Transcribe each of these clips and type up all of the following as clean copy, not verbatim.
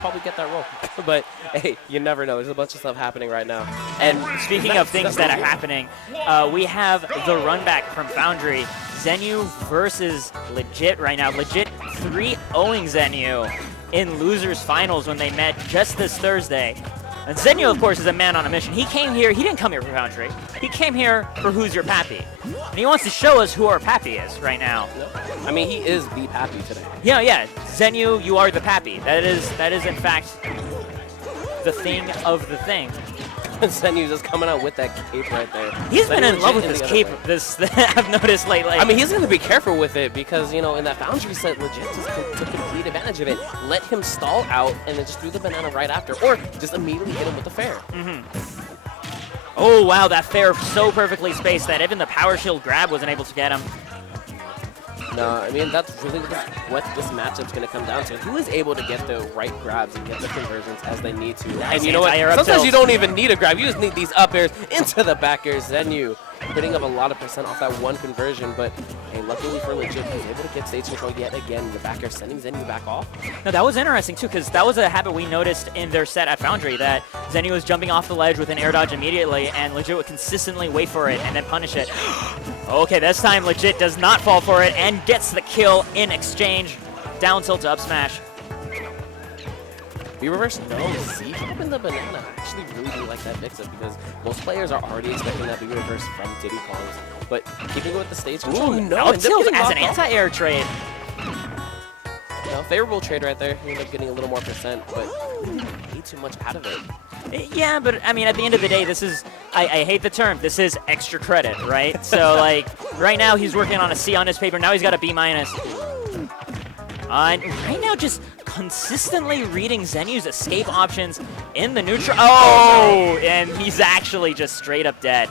probably get that role. But hey, you never know. There's a bunch of stuff happening right now. And Speaking of things that are happening, we have the run back from Foundry. Zenyou versus Legit right now. Legit 3-0ing Zenyou in losers finals when they met just this Thursday. And Zenyou, of course, is a man on a mission. He came here, he didn't come here for Foundry. He came here for Who's Your Pappy. And he wants to show us who our Pappy is right now. I mean, he is the Pappy today. Yeah. Zenyou, you are the Pappy. That is in fact the thing of the thing. Zenyou just coming out with that cape right there. He's been in love with this cape, I've noticed lately. I mean, he's going to be careful with it because, you know, in that Foundry set, Legit just took complete advantage of it. Let him stall out and then just threw the banana right after, or just immediately hit him with the fair. Oh, wow, that fair so perfectly spaced that even the power shield grab wasn't able to get him. No, I mean, that's really what this matchup's going to come down to. Who is able to get the right grabs and get the conversions as they need to. Nice. And you know what? Sometimes you don't even need a grab. You just need these up airs into the back airs. Zenyou putting up a lot of percent off that one conversion. But hey, luckily for Legit, he's able to get stage control yet again in the back air, sending Zenyou back off. No, that was interesting, too, because that was a habit we noticed in their set at Foundry, that Zenyou was jumping off the ledge with an air dodge immediately, and Legit would consistently wait for it and then punish it. Okay, this time Legit does not fall for it and gets the kill in exchange. Down tilt to up smash. B-reverse, no. Z dropping the banana. I actually really do like that mix-up because most players are already expecting that B-reverse from Diddy Kongs. But keeping it with the stage control, no, tilt as an anti-air trade. You know, favorable trade right there. He ended up getting a little more percent, but way too much out of it. Yeah, but I mean, at the end of the day, this is, I hate the term, this is extra credit, right? So, like, right now he's working on a C on his paper. Now he's got a B-. And right now, just consistently reading Zenyou's escape options in the neutral. Oh, and he's actually just straight up dead.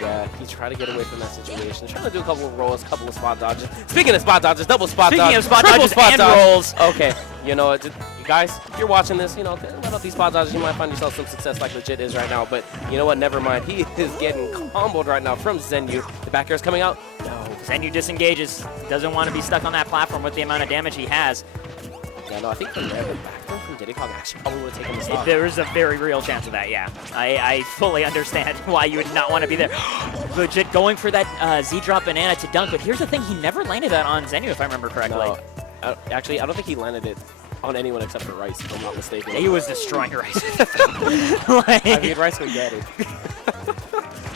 Yeah, he tried to get away from that situation. Trying to do a couple of rolls, a couple of spot dodges. Speaking of spot dodges, double spot dodges. Speaking of spot dodges and rolls. Okay, you know, you guys, if you're watching this, you know, let out these spot dodges. You might find yourself some success like Legit is right now. But you know what? Never mind. He is getting comboed right now from Zenyou. The back air is coming out. No. Zenyou disengages. Doesn't want to be stuck on that platform with the amount of damage he has. Yeah, no, I think from there, the back throw from Diddy Kong actually probably would have taken the stock. There's a very real chance of that, yeah. I fully understand why you would not want to be there. Legit going for that Z-drop banana to dunk, but here's the thing, he never landed that on Zenyou, if I remember correctly. No, actually, I don't think he landed it on anyone except for Rice, if I'm not mistaken. Yeah, he was destroying Rice. I mean, Rice would get it.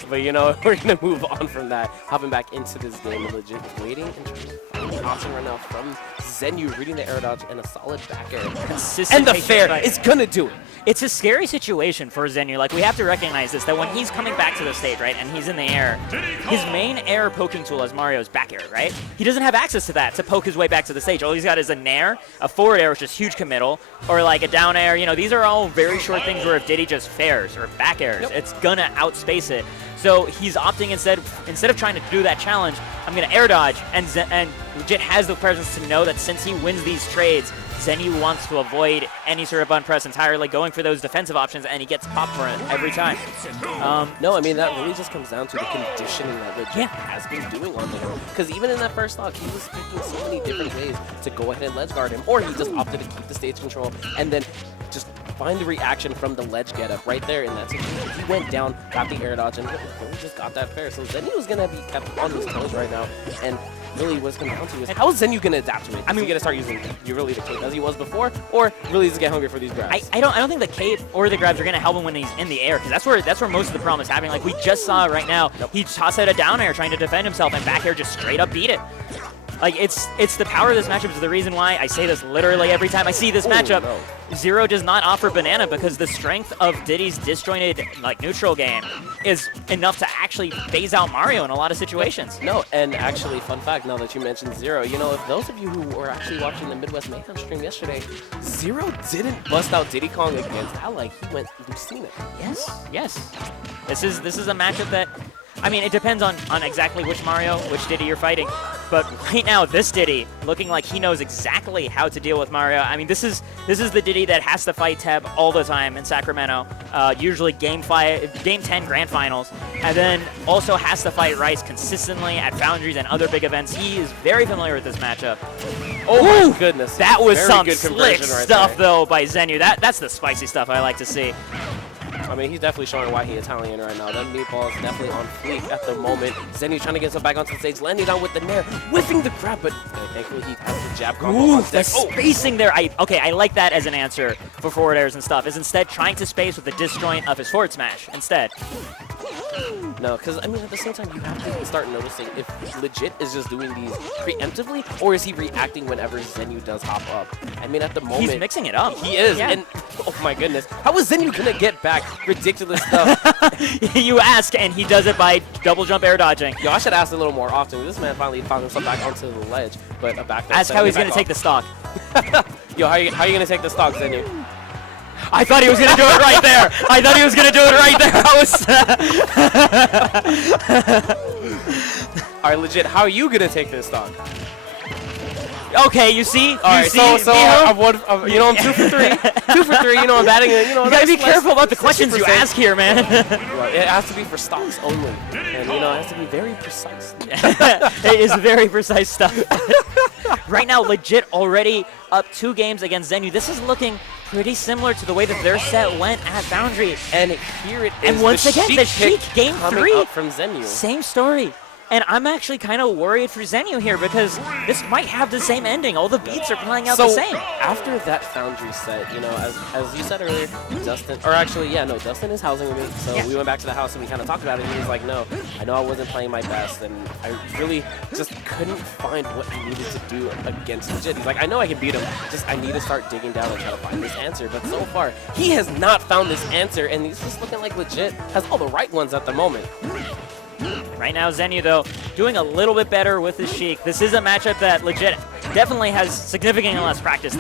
But, you know, we're going to move on from that, hopping back into this game. Legit waiting and trying to find the option right now from Zenyou, reading the air dodge and a solid back air. Consistent and the fair is going to do it. It's a scary situation for Zenyou. Like, we have to recognize this, that when he's coming back to the stage, right, and he's in the air, his main air poking tool is Mario's back air, right? He doesn't have access to that to poke his way back to the stage. All he's got is a nair, a forward air, which is huge committal, or like a down air. You know, these are all very short things where if Diddy just fairs or back airs, it's gonna outspace it. So he's opting instead of trying to do that challenge, I'm gonna air dodge, and Legit has the presence to know that since he wins these trades, Zenyou wants to avoid any sort of unpress entirely, going for those defensive options, and he gets popped for it every time. No, I mean, that really just comes down to the conditioning that Legit has been doing on him. Because even in that first stock, he was picking so many different ways to go ahead and ledge guard him, or he just opted to keep the stage control and then just find the reaction from the ledge get-up right there in that situation. He went down, got the air dodge, and really just got that fair. So Zenyou was going to be kept on his toes right now, and really what's going to come down to is how is Zenyou going to adapt to it? I mean, going to start using really the cape as he was before, or really just get hungry for these grabs? I don't think the cape or the grabs are going to help him when he's in the air, because that's where most of the problem is happening. Like we just saw right now, he tossed out a down air trying to defend himself, and back air just straight up beat it. Like, it's the power of this matchup is the reason why I say this literally every time I see this matchup. No. Zero does not offer banana because the strength of Diddy's disjointed, like, neutral game is enough to actually phase out Mario in a lot of situations. No, and actually, fun fact, now that you mentioned Zero, you know, if those of you who were actually watching the Midwest Mayhem stream yesterday, Zero didn't bust out Diddy Kong against that, like, he went Lucina. Yes. This is a matchup that I mean, it depends on exactly which Mario, which Diddy you're fighting. But right now, this Diddy looking like he knows exactly how to deal with Mario. I mean, this is the Diddy that has to fight Teb all the time in Sacramento, usually Game 10 Grand Finals, and then also has to fight Rice consistently at Foundries and other big events. He is very familiar with this matchup. Oh my goodness. That was Very some good slick conversion right stuff, there. though, by Zenyou. That's the spicy stuff I like to see. I mean, he's definitely showing why he's Italian right now. That meatball is definitely on fleek at the moment. Zenyou trying to get himself back onto the stage, landing down with the nair, whiffing the grab, but thankfully he has the jab combo. Ooh, the spacing there. I like that as an answer for forward airs and stuff, is instead trying to space with the disjoint of his forward smash instead. No, because, I mean, at the same time, you have to start noticing if Legit is just doing these preemptively, or is he reacting whenever Zenyou does hop up? I mean, at the moment... He's mixing it up. He is, yeah. and oh my goodness. How is Zenyou going to get back? Ridiculous stuff. You ask, and he does it by double jump air dodging. Yo, I should ask a little more often. This man finally found himself back onto the ledge, but a back. Ask how he's going to take the stock. Yo, how you going to take the stock, Zenyou? I thought he was going to do it right there. I thought he was going to do it right there. All right, Legit, how are you going to take this stock? Okay, you see? All right, so I'm I'm 2 for 3. 2 for 3, I'm batting it. You got to be careful about the questions you ask here, man. It has to be for stocks only. And, it has to be very precise. It is very precise stuff. Right now, Legit already up 2 games against Zenyou. This is looking pretty similar to the way that their set went at Foundry. And here it is. And once again, the Sheik game 3. From Zenyou. Same story. And I'm actually kind of worried for Zenyou here because this might have the same ending. All the beats are playing out the same. After that Foundry set, as you said earlier, Dustin is housing me. So we went back to the house and we kind of talked about it. And he was like, no, I know I wasn't playing my best. And I really just couldn't find what he needed to do against Legit. He's like, I know I can beat him. Just I need to start digging down and try to find this answer. But so far, he has not found this answer. And he's just looking like Legit has all the right ones at the moment. Right now, Zenyou, though, doing a little bit better with his Sheik. This is a matchup that Legit definitely has significantly less practice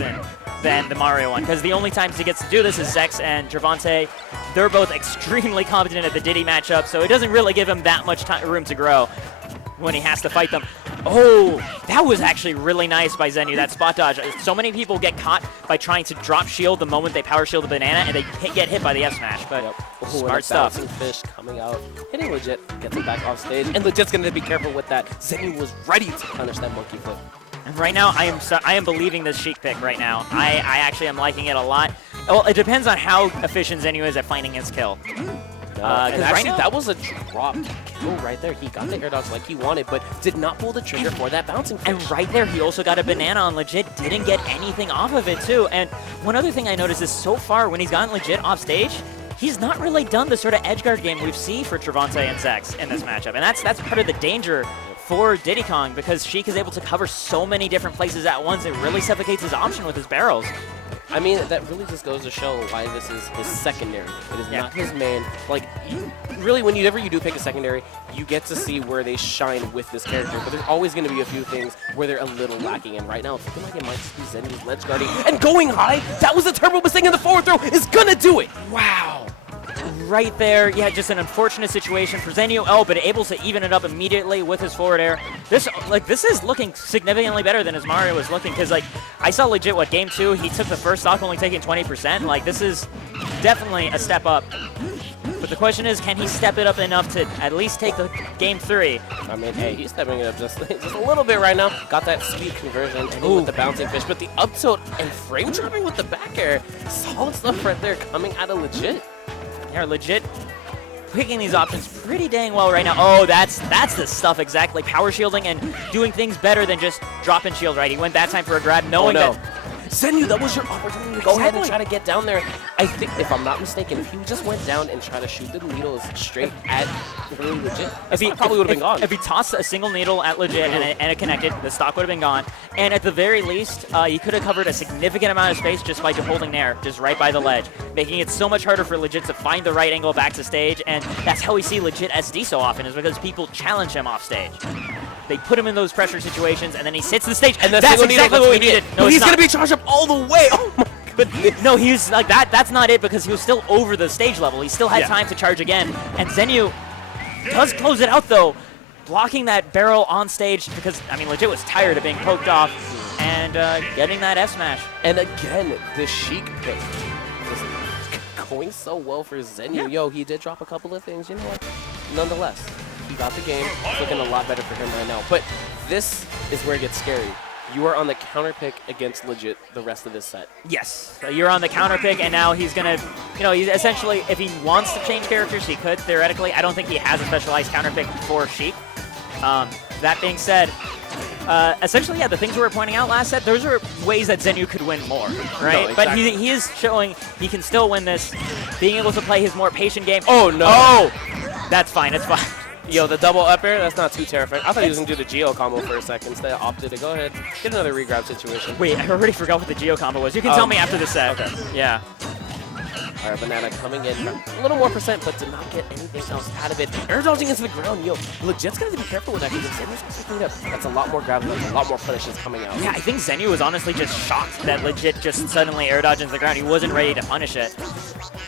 than the Mario one, because the only times he gets to do this is Zex and Gervonta. They're both extremely competent at the Diddy matchup, so it doesn't really give him that much room to grow when he has to fight them. Oh, that was actually really nice by Zenyou, that spot dodge. So many people get caught by trying to drop shield the moment they power shield the banana, and they get hit by the F smash, but smart stuff. Fish coming out, hitting Legit, gets him back off stage, and Legit's going to be careful with that. Zenyou was ready to punish that monkey flip. And right now, I am believing this Sheik pick right now. I actually am liking it a lot. Well, it depends on how efficient Zenyou is at finding his kill. And actually, that was a drop kill right there. He got the air dodge like he wanted, but did not pull the trigger for that bouncing fish. And right there, he also got a banana on Legit. Didn't get anything off of it, too. And one other thing I noticed is so far, when he's gotten Legit off stage, he's not really done the sort of edgeguard game we've seen for Gervonta and Zex in this matchup. And that's part of the danger for Diddy Kong, because Sheik is able to cover so many different places at once. It really suffocates his option with his barrels. I mean, that really just goes to show why this is his secondary. It is not his main. Like, really, whenever you do pick a secondary, you get to see where they shine with this character. But there's always going to be a few things where they're a little lacking. And right now, it's looking like it might just be Zenyou's ledge guarding. And going high, that was a turbo mistake, and the forward throw is going to do it. Wow. Right there, yeah, just an unfortunate situation for Zenyou. Oh, but able to even it up immediately with his forward air. This is looking significantly better than his Mario was looking, because I saw Legit game 2, he took the first stock only taking 20%. This is definitely a step up. But the question is, can he step it up enough to at least take the game 3? I mean, hey, he's stepping it up just a little bit right now. Got that speed conversion with the bouncing fish, but the up tilt and frame trapping with the back air. Solid stuff right there coming out of Legit. Yeah, Legit picking these options pretty dang well right now. Oh, that's the stuff exactly. Power shielding and doing things better than just dropping shield, right? He went that time for a grab, knowing that... Zenyou, that was your opportunity to go ahead and try to get down there. I think, if I'm not mistaken, if he just went down and tried to shoot the needles straight at really Legit, he probably would have been gone. If he tossed a single needle at Legit and it connected, the stock would have been gone. And at the very least, he could have covered a significant amount of space just by holding Nair, just right by the ledge, making it so much harder for Legit to find the right angle back to stage. And that's how we see Legit SD so often, is because people challenge him off stage. They put him in those pressure situations, and then he sits the stage, and that's exactly what we needed. No, he's going to be charged up all the way. Oh my goodness. But no, he's like that. That's not it, because he was still over the stage level. He still had time to charge again. And Zenyou, Does close it out, though, blocking that barrel on stage because, I mean, legit was tired of being poked off and getting that F smash. And again, the Sheik pick just going so well for Zenyou. Yeah. Yo, he did drop a couple of things, you know what? Nonetheless, he got the game. It's looking a lot better for him right now. But this is where it gets scary. You are on the counter pick against Legit the rest of this set. Yes. So you're on the counter pick, and now he's going to, you know, he's essentially, if he wants to change characters, he could, theoretically. I don't think he has a specialized counter pick for Sheik. That being said, essentially, yeah, the things we were pointing out last set, those are ways that Zenyou could win more, right? No, exactly. But he is showing he can still win this, being able to play his more patient game. Oh, no. Oh! That's fine, it's fine. Yo, the double up air, that's not too terrifying. I thought he was going to do the Geo combo for a second. Instead, opted to go ahead, get another regrab situation. Wait, I already forgot what the Geo combo was. You can tell me after the set. Okay. Yeah. All right, Banana coming in a little more percent, but did not get anything else out of it. Air dodging into the ground. Yo, Legit's got to be careful with that because Zenyou's picking it up. That's a lot more grab, that's a lot more punishes coming out. Yeah, I think Zenyou was honestly just shocked that Legit just suddenly air dodged into the ground. He wasn't ready to punish it.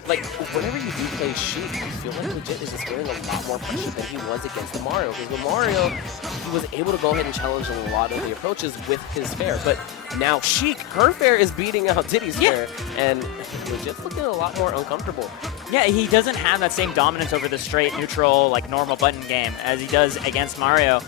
Like, whenever you do play Sheik, I feel like Legit is just feeling a lot more pressure than he was against the Mario. Because with Mario, he was able to go ahead and challenge a lot of the approaches with his fair. But now Sheik, her fair is beating out Diddy's fair. And Legit's looking a lot more uncomfortable. Yeah, he doesn't have that same dominance over the straight, neutral, like normal button game as he does against Mario.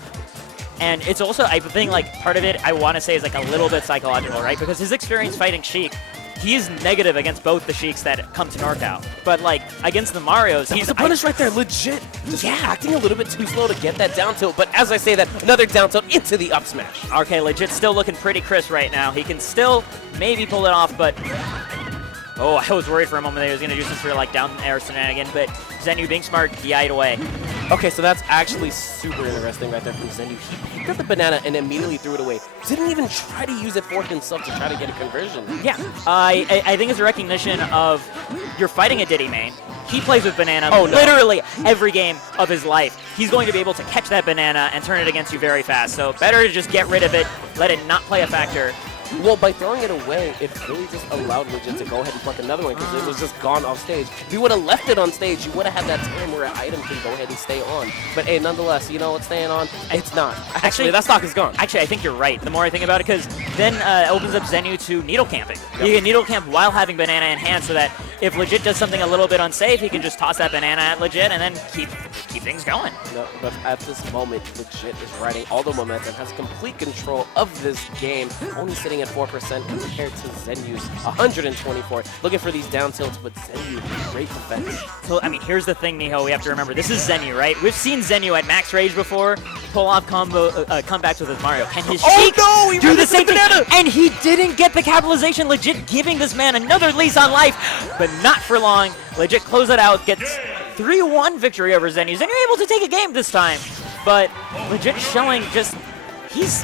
And it's also, I think, like, part of it, I want to say, is like a little bit psychological, right? Because his experience fighting Sheik, he's negative against both the Sheiks that come to NorCal. But, like, against the Marios, He's a punish right there, legit. Just acting a little bit too slow to get that down tilt. But as I say that, another down tilt into the up smash. Okay, Legit's still looking pretty crisp right now. He can still maybe pull it off, but... Oh, I was worried for a moment that he was going to do some sort of, like, down air shenanigan, but Zenyou being smart, he eyed away. Okay, so that's actually super interesting right there from Zenyou. He picked up the banana and immediately threw it away. Didn't even try to use it for himself to try to get a conversion. Yeah, I think it's a recognition of you're fighting a Diddy main. He plays with banana literally every game of his life. He's going to be able to catch that banana and turn it against you very fast. So better to just get rid of it, let it not play a factor. Well, by throwing it away, it really just allowed Legit to go ahead and pluck another one because it was just gone off stage. If you would have left it on stage, you would have had that time where an item can go ahead and stay on. But hey, nonetheless, you know what's staying on? It's not. Actually, that stock is gone. Actually, I think you're right. The more I think about it, because then it opens up Zenyou to needle camping. Yep. You can needle camp while having banana in hand so that if Legit does something a little bit unsafe, he can just toss that banana at Legit and then keep things going. No, but at this moment, Legit is riding all the momentum, has complete control of this game, only sitting at 4% compared to Zenyou's 124. Looking for these down tilts, but Zenyou, great defense. So, I mean, here's the thing, Miho, we have to remember. This is Zenyou, right? We've seen Zenyou at max rage before pull off comebacks with his Mario. Can his Sheik do the same thing? And he didn't get the capitalization. Legit giving this man another lease on life, but not for long. Legit close it out, gets 3-1 victory over Zenyou. Zenyou able to take a game this time, but Legit showing just, he's